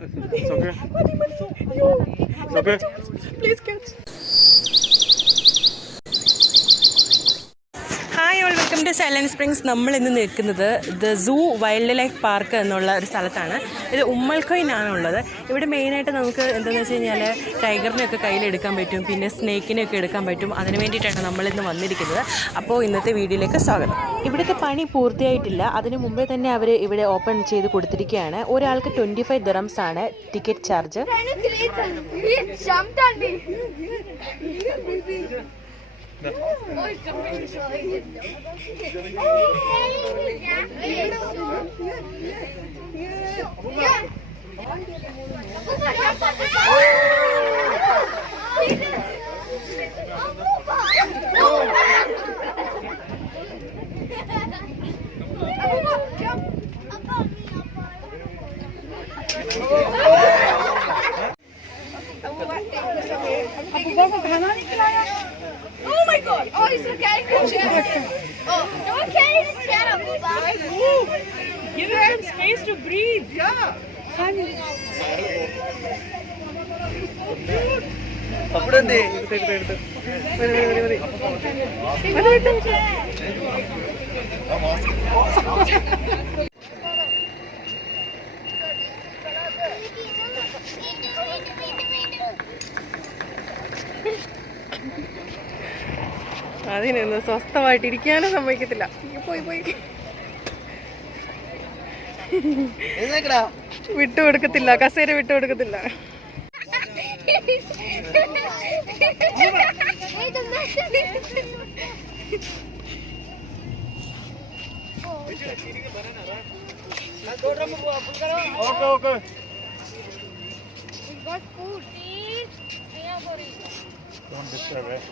It's okay. It's okay. Please catch. Hi all, welcome to Silent Springs. നമ്മൾ ഇന്ന് നിൽക്കുന്നത് the zoo wildlife park എന്നുള്ള ഒരു സ്ഥലത്താണ്. ഇത് ഉമ്മൽഖോയിനാണുള്ളത്. ഇവിടെ മെയിനായിട്ട് നമുക്ക് എന്താണെന്ന് വെച്ച് കഴിഞ്ഞാൽ ടൈഗറിനെയൊക്കെ കയ്യിലെടുക്കാൻ പറ്റും, പിന്നെ സ്നേക്കിനെയൊക്കെ എടുക്കാൻ പറ്റും. അതിന് വേണ്ടിയിട്ടാണ് നമ്മളിന്ന് വന്നിരിക്കുന്നത്. അപ്പോൾ ഇന്നത്തെ വീഡിയോയിലേക്ക് സ്വാഗതം. ഇവിടുത്തെ പണി പൂർത്തിയായിട്ടില്ല. അതിന് മുമ്പേ തന്നെ അവർ ഇവിടെ ഓപ്പൺ ചെയ്ത് കൊടുത്തിരിക്കുകയാണ്. ഒരാൾക്ക് 25 ദിറംസ് ആണ് ticket charge. Oh my god! Oh, he's carrying the chair. Oh, don't carry the chair up, Baba. Give him some space to breathe. Yeah. അപ്പുറത്തെ അതിനൊന്ന് സ്വസ്ഥമായിട്ടിരിക്കാനും സമ്മതിക്കത്തില്ല. പോയി പോയി വിട്ടുകൊടുക്കത്തില്ല, കസേര വിട്ടുകൊടുക്കത്തില്ല. Okay We got food. Eat. Yeah, for it. Don't disturb it.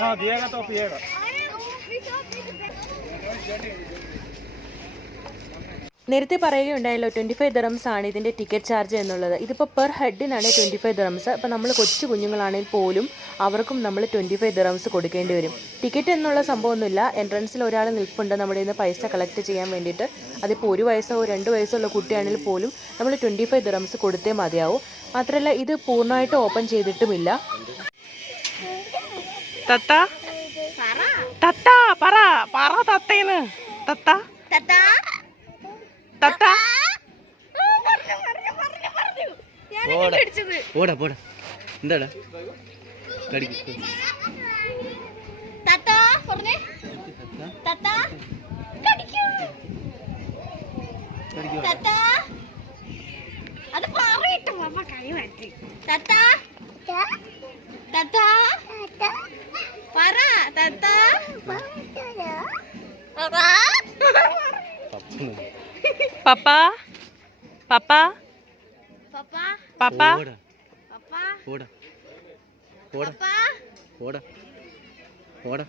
हाँ दिएगा तो पिएगा. നേരത്തെ പറയുകയുണ്ടായല്ലോ 25 ദിറംസ് ആണ് ഇതിൻ്റെ ടിക്കറ്റ് ചാർജ് എന്നുള്ളത്. ഇതിപ്പോൾ പെർ ഹെഡിനാണ് 25 ദിറംസ്. അപ്പോൾ നമ്മൾ കൊച്ചു കുഞ്ഞുങ്ങളാണെങ്കിൽ പോലും അവർക്കും നമ്മൾ 25 ദിറംസ് കൊടുക്കേണ്ടി വരും. ടിക്കറ്റ് എന്നുള്ള സംഭവമൊന്നുമില്ല. എൻട്രൻസിൽ ഒരാൾ നിൽപ്പുണ്ട് നമ്മുടെ നിന്ന് പൈസ കളക്ട് ചെയ്യാൻ വേണ്ടിയിട്ട്. അതിപ്പോൾ 1 വയസ്സോ 2 വയസ്സോ ഉള്ള കുട്ടിയാണെങ്കിൽ പോലും നമ്മൾ 25 ദിറംസ് കൊടുത്തേ മതിയാവും. മാത്രമല്ല ഇത് പൂർണ്ണമായിട്ട് ഓപ്പൺ ചെയ്തിട്ടുമില്ല. തത്ത തത്ത പറ പറ തത്തേന്ന് തത്ത തത്ത പോടാ പോടാ എന്താടാ അത് പറയട്ടെ പാപ്പ കൈ മാറ്റി. തത്ത തത്ത പറ തത്ത പപ്പ പപ്പ പപ്പ പപ്പ പപ്പ പോടാ പോടാ പോടാ പോടാ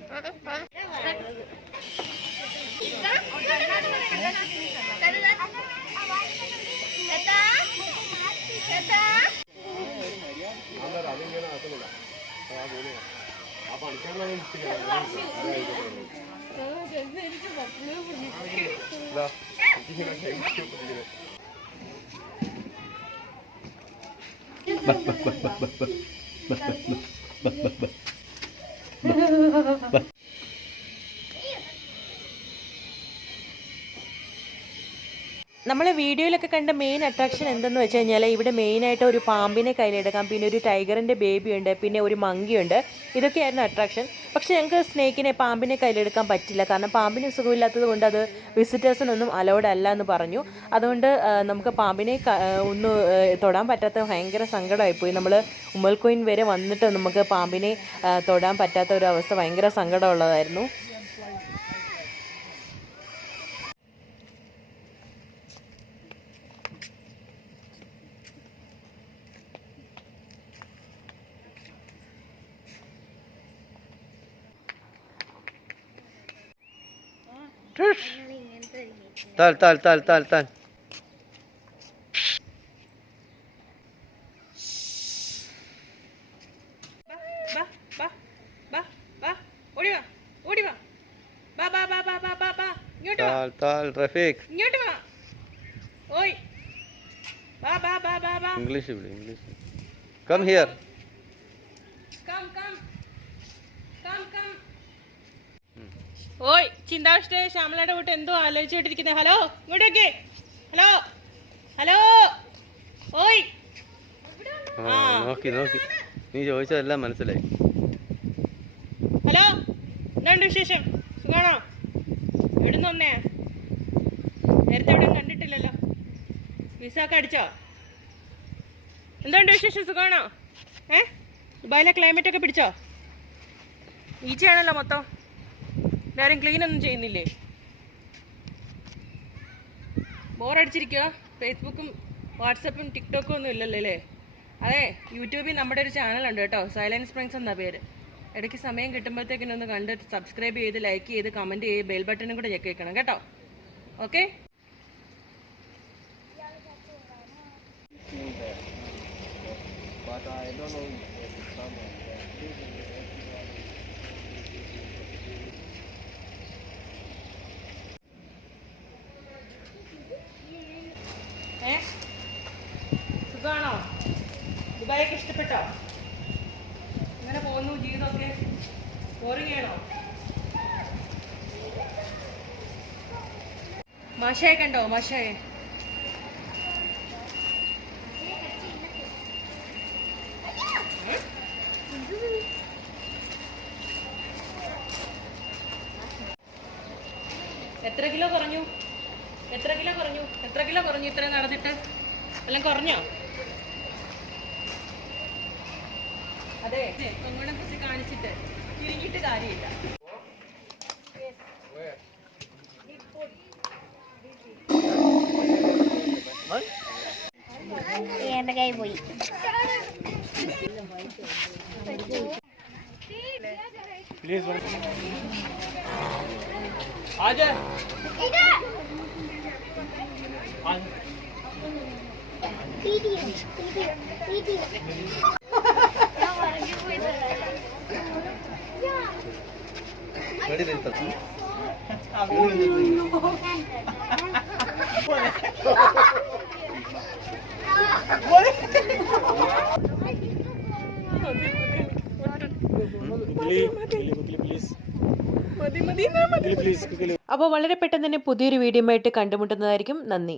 നമ്മൾ വീഡിയോയിലൊക്കെ കണ്ട മെയിൻ അട്രാക്ഷൻ എന്തെന്ന് വെച്ച് കഴിഞ്ഞാൽ ഇവിടെ മെയിനായിട്ട് ഒരു പാമ്പിനെ കയ്യിലെടുക്കാം, പിന്നെ ഒരു ടൈഗറിൻ്റെ ബേബി ഉണ്ട്, പിന്നെ ഒരു മങ്കിയുണ്ട്. ഇതൊക്കെയായിരുന്നു അട്രാക്ഷൻ. പക്ഷേ ഞങ്ങൾക്ക് സ്നേക്കിനെ പാമ്പിനെ കയ്യിലെടുക്കാൻ പറ്റില്ല. കാരണം പാമ്പിന് സുഖമില്ലാത്തത് കൊണ്ട് അത് വിസിറ്റേഴ്സിനൊന്നും അലൗഡ് അല്ല എന്ന് പറഞ്ഞു. അതുകൊണ്ട് നമുക്ക് പാമ്പിനെ ഒന്ന് തൊടാൻ പറ്റാത്ത ഭയങ്കര സങ്കടമായിപ്പോയി. നമ്മൾ ഉമ്മൽഖോയിൻ വരെ വന്നിട്ട് നമുക്ക് പാമ്പിനെ തൊടാൻ പറ്റാത്ത ഒരു അവസ്ഥ ഭയങ്കര സങ്കടമുള്ളതായിരുന്നു. Tal. താൽ റഫീഖ് ഇങ്ങോട്ട് വാ. ഓയ് വാ വാ വാ വാ വാ. ഇംഗ്ലീഷ് വിളി English. Come here. Come come come come. ഓയ് ചിന്താവിഷ്ട ശ്യാമളയുടെ വീട്ട് എന്തോ ആലോചിച്ചോണ്ടിരിക്കുന്നേ. ഹലോ ഇങ്ങോട്ടേക്ക്. ഹലോ ഹലോ ഓയ്. നോക്കി നോക്കി നീ ചോദിച്ചതെല്ലാം മനസ്സിലായി. ഹലോ എന്തുണ്ട് വിശേഷം? സുഖാണോ? എവിടുന്ന് വന്നേ? നേരത്തെ എവിടെയും കണ്ടിട്ടില്ലല്ലോ. വിസയൊക്കെ അടിച്ചോ? എന്തുണ്ട് വിശേഷം? സുഖാണോ? ദുബായിലെ ക്ലൈമറ്റ് ഒക്കെ പിടിച്ചോ? ഈച്ചയാണല്ലോ മൊത്തം. എല്ലാവരും ക്ലീൻ ഒന്നും ചെയ്യുന്നില്ലേ? ബോറടിച്ചിരിക്കുക. ഫേസ്ബുക്കും വാട്സപ്പും ടിക്ടോക്കും ഒന്നും ഇല്ലല്ലോ അല്ലേ? അതെ, യൂട്യൂബിൽ നമ്മുടെ ഒരു ചാനലുണ്ട് കേട്ടോ, സൈലൻസ് സ്പ്രിങ്സ് എന്നാ പേര്. ഇടയ്ക്ക് സമയം കിട്ടുമ്പോഴത്തേക്കിനൊന്ന് കണ്ട് സബ്സ്ക്രൈബ് ചെയ്ത് ലൈക്ക് ചെയ്ത് കമൻറ്റ് ചെയ്ത് ബെൽ ബട്ടണും കൂടെ ഞെക്കി വെക്കണം കേട്ടോ. ഓക്കെ. സുഖാണോ? ദുബായൊക്കെ ഇഷ്ടപ്പെട്ടോ? എങ്ങനെ പോകുന്നു ജീവിതമൊക്കെ? ബോറിംഗ് ആണോ? മാഷയെ കണ്ടോ? മാഷയെ എത്ര കിലോ കുറഞ്ഞു? എത്ര കിലോ കുറഞ്ഞു? എത്ര കിലോ കുറഞ്ഞു ഇത്ര നടന്നിട്ട്? എല്ലാം കുറഞ്ഞോ? അതെ, ഒന്നുകൂടെ കുറിച്ച് കാണിച്ചിട്ട് തിരിഞ്ഞിട്ട് കാര്യമില്ല. എന്റെ കൈ പോയി. प्लीज आजा അപ്പോൾ വളരെ പെട്ടെന്ന് തന്നെ പുതിയൊരു വീഡിയോ ആയിട്ട് കണ്ടുമുട്ടുന്നതായിരിക്കും. നന്ദി.